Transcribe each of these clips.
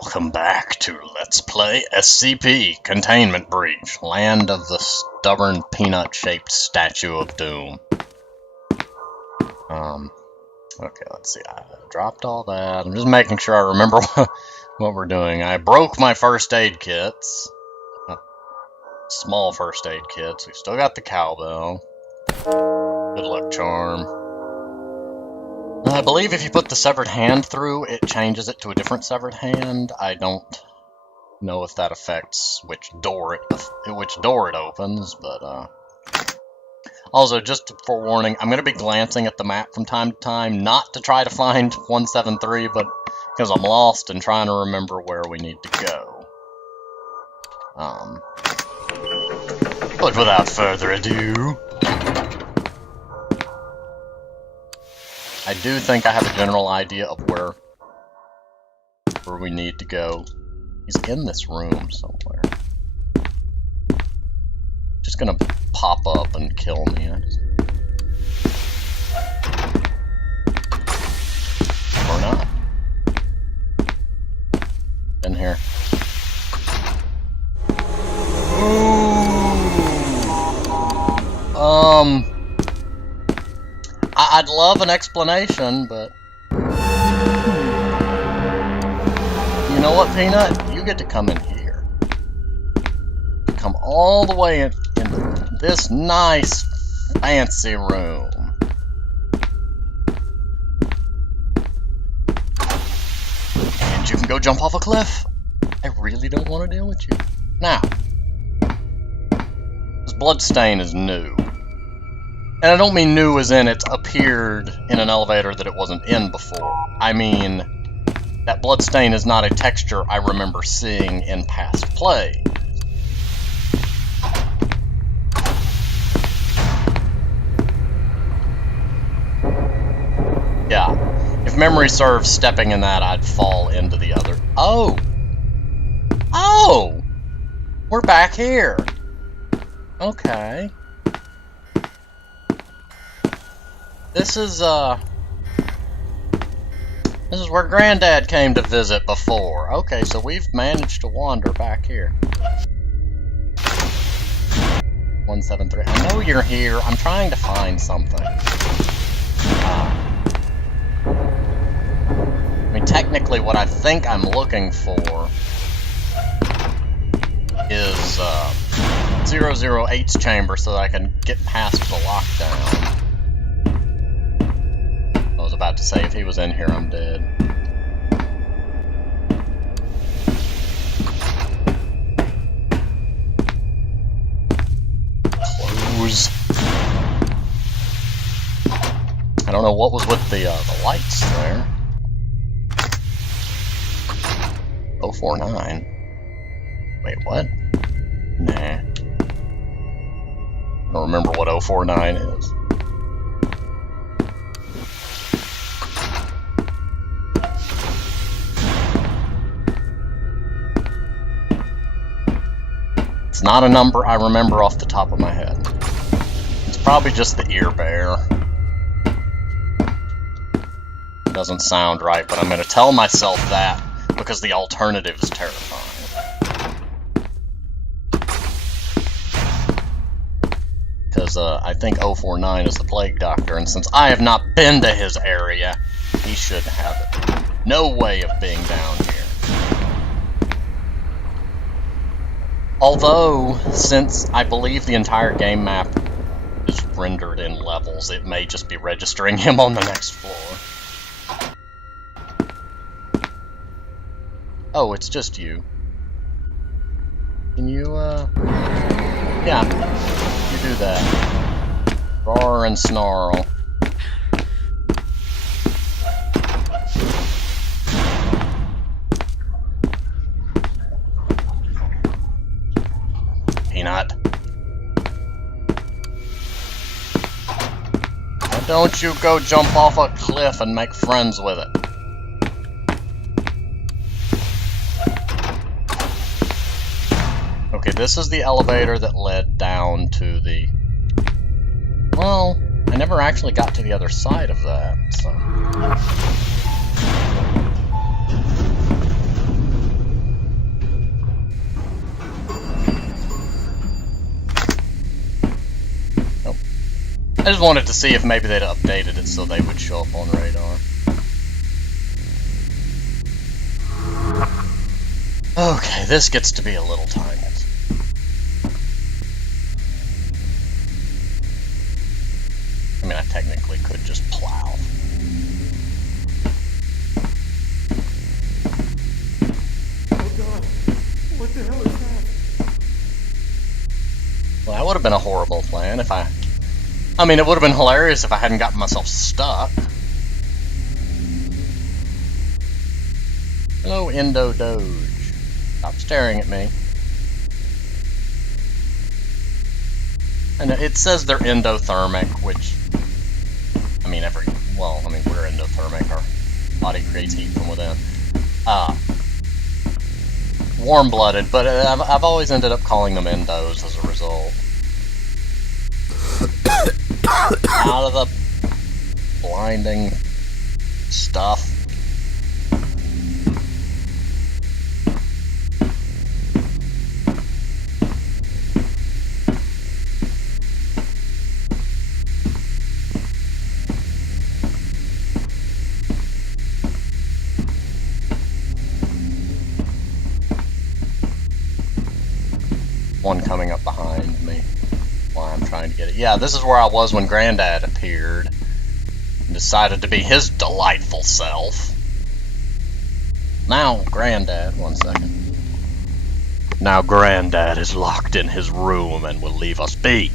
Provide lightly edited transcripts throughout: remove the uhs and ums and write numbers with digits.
Welcome back to Let's Play SCP Containment Breach, Land of the Stubborn Peanut-Shaped Statue of Doom. Okay, let's see, I dropped all that. I'm just making sure I remember what we're doing. I broke my first aid kits. Small first aid kits. We still got the cowbell. Good luck charm. I believe if you put the severed hand through, it changes it to a different severed hand. I don't know if that affects which door it opens, but also, just for warning, I'm going to be glancing at the map from time to time, not to try to find 173, but because I'm lost and trying to remember where we need to go. But without further ado, I do think I have a general idea of where we need to go. He's in this room somewhere. Just gonna pop up and kill me. Or not. In here. I'd love an explanation, but you know what, Peanut? You get to come in here. Come all the way into this nice, fancy room. And you can go jump off a cliff. I really don't want to deal with you. Now, this bloodstain is new. And I don't mean new as in it's appeared in an elevator that it wasn't in before. I mean, that bloodstain is not a texture I remember seeing in past play. Yeah, if memory serves, stepping in that, I'd fall into the other. Oh! Oh! We're back here. Okay. This is where Granddad came to visit before. Okay, so we've managed to wander back here. 173. I know you're here. I'm trying to find something. I mean, technically, what I think I'm looking for is 008's chamber so that I can get past the lockdown. I was about to say, if he was in here, I'm dead. Close. I don't know what was with the lights there. 049. Wait, what? Nah. I don't remember what 049 is. It's not a number I remember off the top of my head. It's probably just the ear bear. Doesn't sound right, but I'm going to tell myself that because the alternative is terrifying. Because I think 049 is the plague doctor, and since I have not been to his area, he should have no way of being down here. Although, since I believe the entire game map is rendered in levels, it may just be registering him on the next floor. Oh, it's just you. Can you, yeah, you do that. Roar and snarl. Peanut. Why don't you go jump off a cliff and make friends with it? Okay, this is the elevator that led down to the... Well, I never actually got to the other side of that, so... I just wanted to see if maybe they'd updated it so they would show up on radar. Okay, this gets to be a little tiny. I mean, I technically could just plow. Oh god, what the hell is that? Well, that would have been a horrible plan if I mean, it would have been hilarious if I hadn't gotten myself stuck. Hello, Endo Doge. Stop staring at me. And it says they're endothermic, which, I mean, we're endothermic. Our body creates heat from within. Warm-blooded, but I've always ended up calling them endos as a result. Out of the blinding stuff. One coming up behind me while I'm trying to get it. Yeah, this is where I was when Granddad appeared and decided to be his delightful self. Now, Granddad, 1 second. Now, Granddad is locked in his room and will leave us be.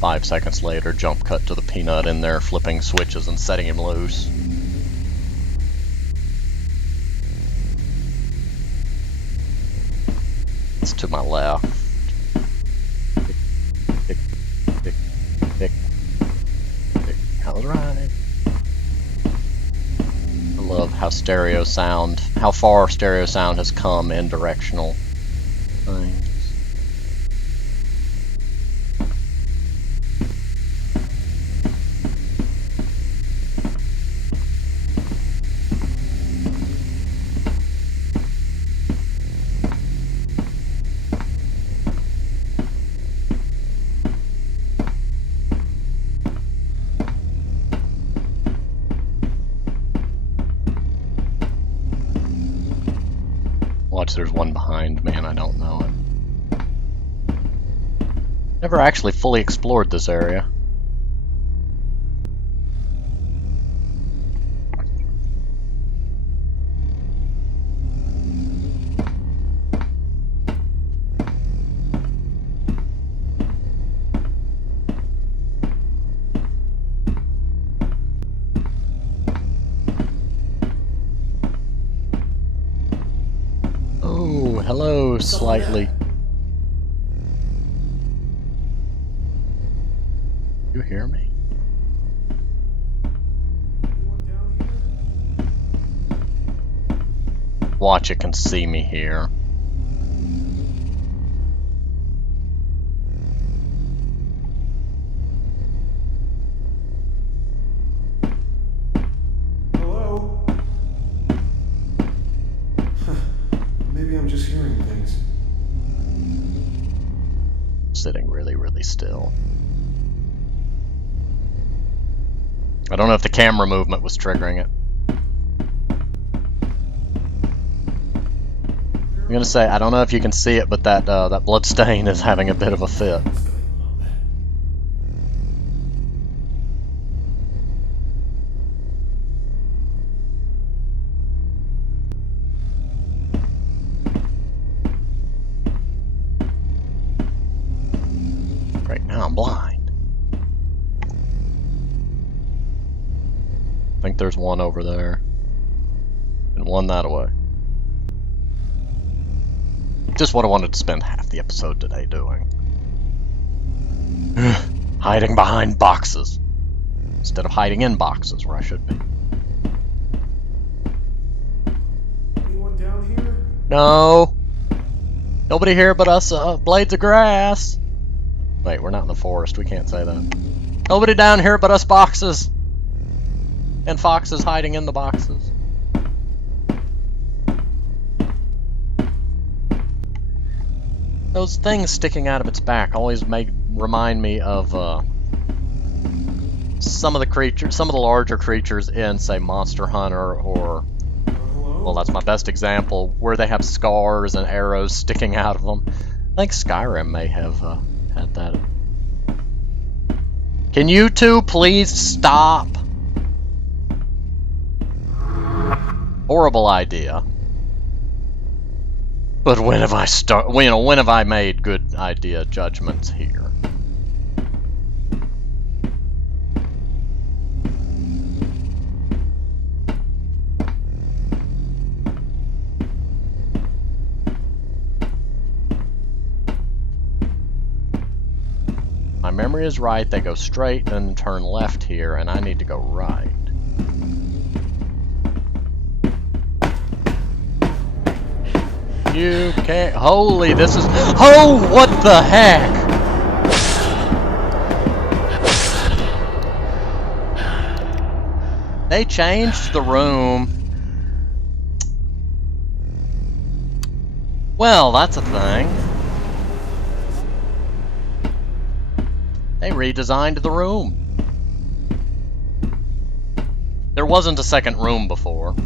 Five seconds later, jump cut to the peanut in there, flipping switches and setting him loose. It's to my left. Tick. I was right. I love how how far stereo sound has come in directional things. Watch, there's one behind me and I don't know it. Never actually fully explored this area. Oh, hello, slightly. You hear me? Watch, it can see me here. Hello? Maybe I'm just hearing things. Sitting really, really still. I don't know if the camera movement was triggering it. I'm gonna say, I don't know if you can see it, but that blood stain is having a bit of a fit. Right now I'm blind. I think there's one over there. And one that way. Just what I wanted to spend half the episode today doing. Hiding behind boxes. Instead of hiding in boxes where I should be. Anyone down here? No! Nobody here but us blades of grass. Wait, we're not in the forest. We can't say that. Nobody down here but us boxes. And foxes hiding in the boxes. Those things sticking out of its back always remind me of some of the larger creatures in, say, Monster Hunter, or, well, that's my best example, where they have scars and arrows sticking out of them. I think Skyrim may have had that. Can you two please stop? Horrible idea. But when have I made good idea judgments here? My memory is right, they go straight and turn left here, and I need to go right. You can't. Holy, this is. Oh, what the heck? They changed the room. Well, that's a thing. They redesigned the room. There wasn't a second room before.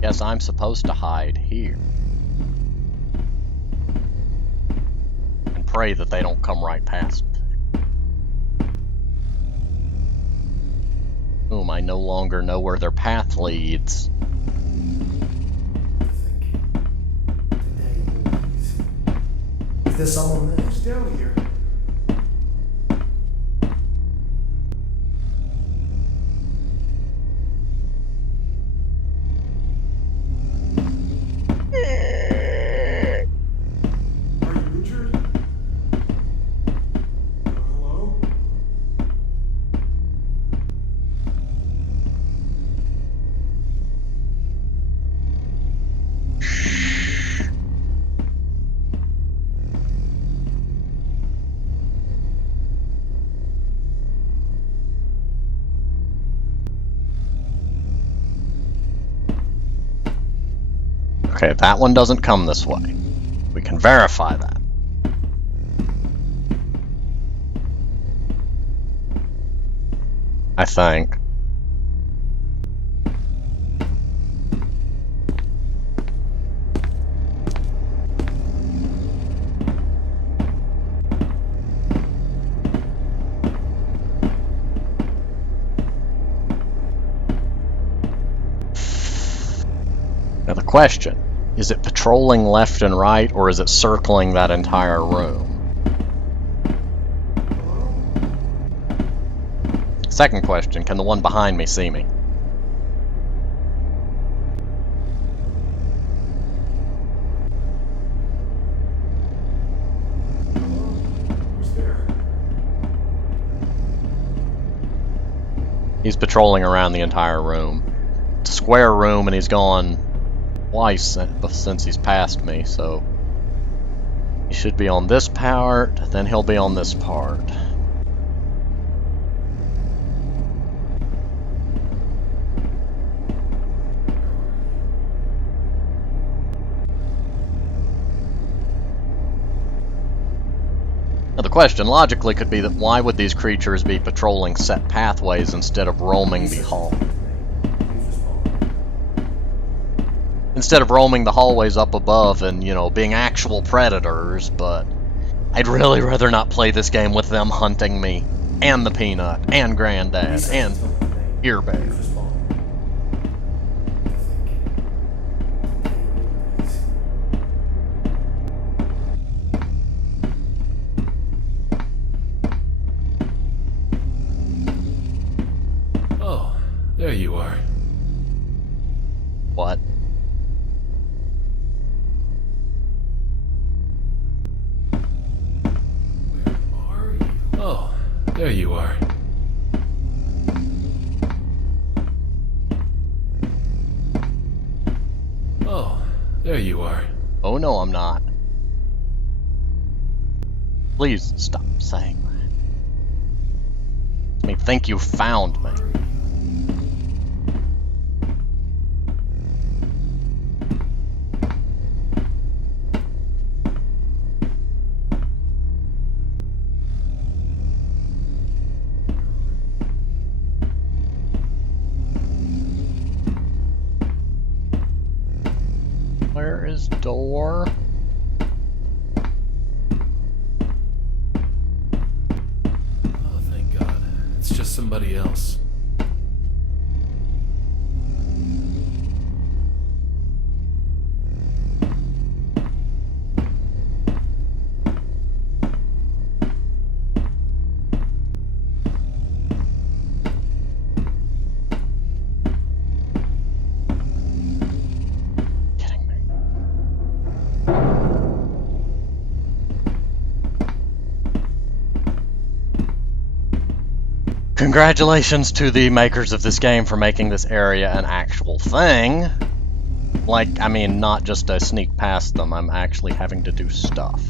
Guess I'm supposed to hide here. And pray that they don't come right past me. Boom, I no longer know where their path leads. Is there someone there? Who's down here? Are you injured? Hello? Okay, that one doesn't come this way. We can verify that. I think. Now the question, is it patrolling left and right, or is it circling that entire room? Second question, can the one behind me see me? Who's there? He's patrolling around the entire room. It's a square room, and he's gone twice since he's passed me, so he should be on this part, then he'll be on this part. Now the question logically could be that why would these creatures be patrolling set pathways instead of roaming the hall? Instead of roaming the hallways up above and, you know, being actual predators, but I'd really rather not play this game with them hunting me, and the Peanut, and Granddad, and Ear Bear. Oh, there you are. What? Oh, there you are. Oh, there you are. Oh no, I'm not. Please stop saying that. I mean, think you found me. Where is door? Oh, thank God. It's just somebody else. Kidding me. Congratulations to the makers of this game for making this area an actual thing. Like, I mean, not just a sneak past them, I'm actually having to do stuff.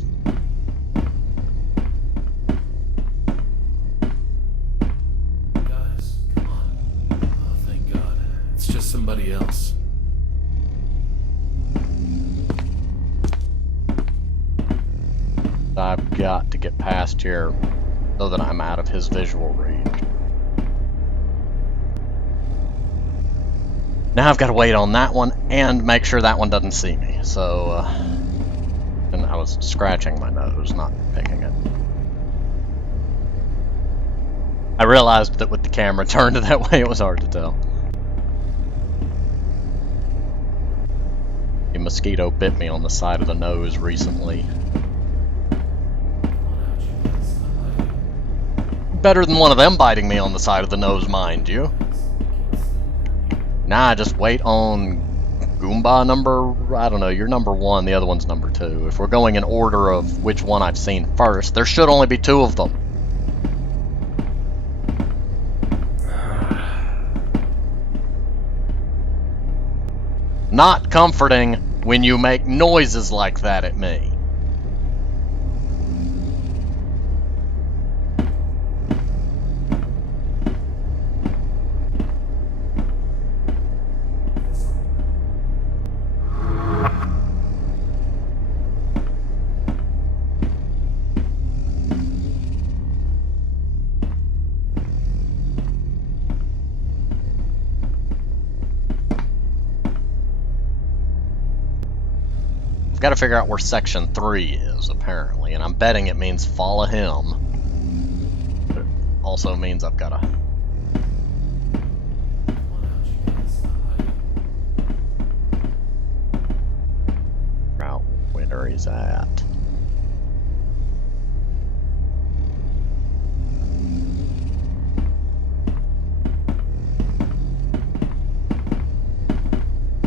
Guys, come on. Oh, thank God. It's just somebody else. I've got to get past here so that I'm out of his visual reach. Now I've got to wait on that one and make sure that one doesn't see me. So, and I was scratching my nose, not picking it. I realized that with the camera turned that way, it was hard to tell. A mosquito bit me on the side of the nose recently. Better than one of them biting me on the side of the nose, mind you. Nah, just wait on Goomba number, I don't know, you're number 1, the other one's number 2. If we're going in order of which one I've seen first, there should only be 2 of them. Not comforting when you make noises like that at me. I've got to figure out where section 3 is, apparently, and I'm betting it means follow him. But it also means I've got to... figure out where he's at.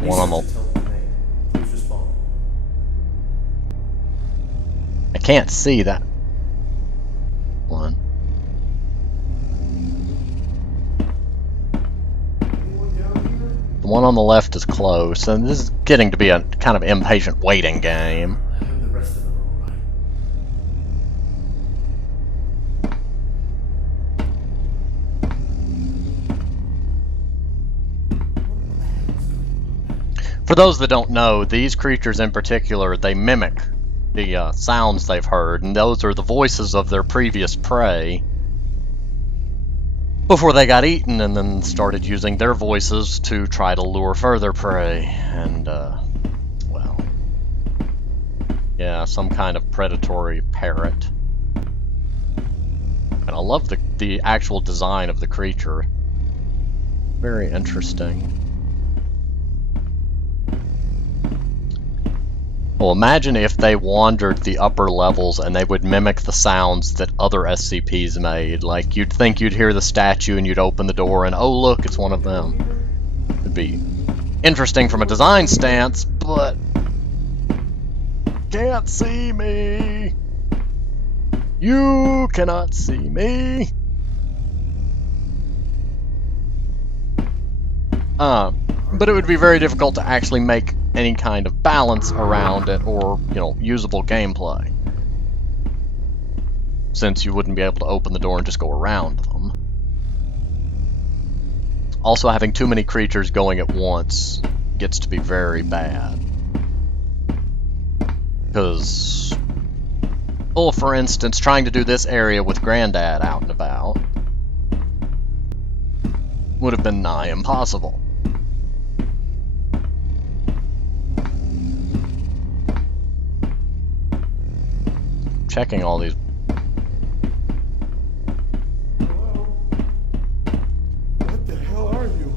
One on the... I can't see that one. The one on the left is close, and this is getting to be a kind of impatient waiting game. I hope the rest of them are alright. For those that don't know, these creatures in particular, they mimic the sounds they've heard, and those are the voices of their previous prey before they got eaten, and then started using their voices to try to lure further prey. And, well, yeah, some kind of predatory parrot. And I love the actual design of the creature. Very interesting. Well, imagine if they wandered the upper levels and they would mimic the sounds that other SCPs made. Like, you'd think you'd hear the statue and you'd open the door and, oh look, it's one of them. It'd be interesting from a design stance, but... can't see me! You cannot see me! But it would be very difficult to actually make any kind of balance around it or, you know, usable gameplay. Since you wouldn't be able to open the door and just go around them. Also, having too many creatures going at once gets to be very bad. Because, well, for instance, trying to do this area with Granddad out and about would have been nigh impossible. Checking all these. Hello? What the hell are you?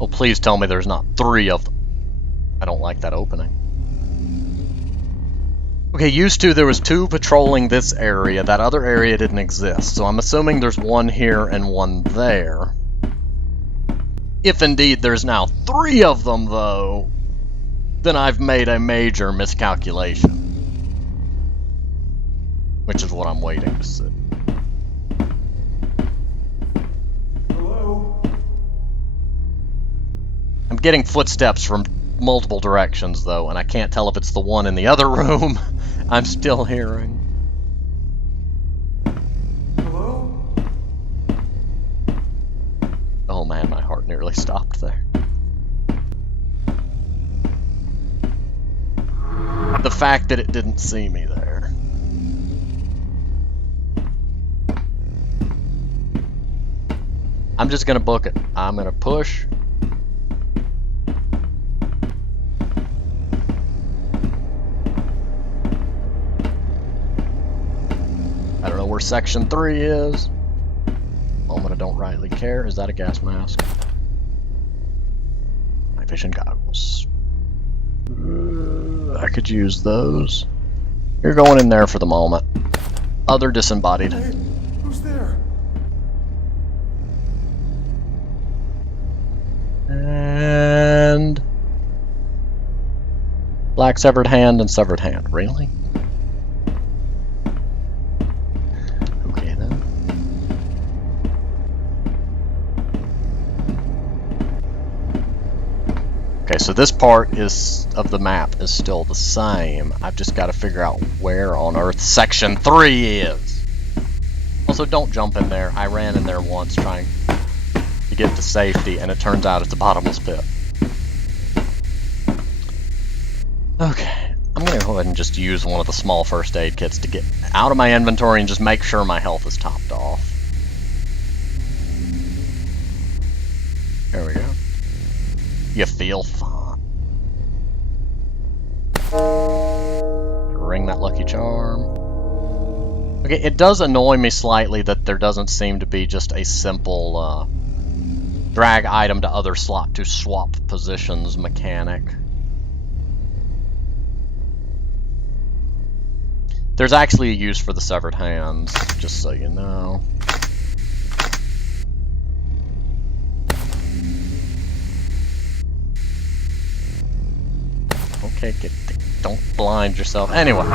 Oh, please tell me there's not 3 of them. I don't like that opening. Okay, used to there was 2 patrolling this area. That other area didn't exist, so I'm assuming there's 1 here and 1 there. If indeed there's now 3 of them, though, then I've made a major miscalculation. Which is what I'm waiting to see. Hello? I'm getting footsteps from multiple directions, though, and I can't tell if it's the one in the other room I'm still hearing. Hello? Oh man, my heart nearly stopped there. The fact that it didn't see me there. I'm just gonna book it. I'm gonna push. I don't know where section 3 is. Moment I don't rightly care. Is that a gas mask? My vision goggles. I could use those. You're going in there for the moment. Other disembodied. Hey, who's there? And black severed hand and severed hand. Really? Okay then. Okay, so this part is of the map is still the same. I've just got to figure out where on Earth section 3 is. Also, don't jump in there. I ran in there once trying to get to safety, and it turns out it's a bottomless pit. Okay, I'm gonna go ahead and just use one of the small first aid kits to get out of my inventory and just make sure my health is topped off. There we go. You feel fine. Ring that lucky charm. Okay, it does annoy me slightly that there doesn't seem to be just a simple drag item to other slot to swap positions mechanic. There's actually a use for the severed hands, just so you know. Okay, don't blind yourself. Anyway,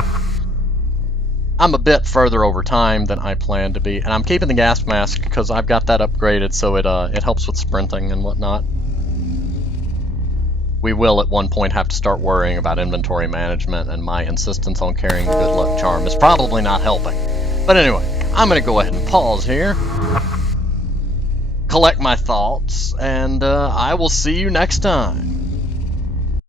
I'm a bit further over time than I planned to be, and I'm keeping the gas mask because I've got that upgraded, so it helps with sprinting and whatnot. We will at one point have to start worrying about inventory management, and my insistence on carrying the good luck charm is probably not helping. But anyway, I'm going to go ahead and pause here, collect my thoughts, and I will see you next time.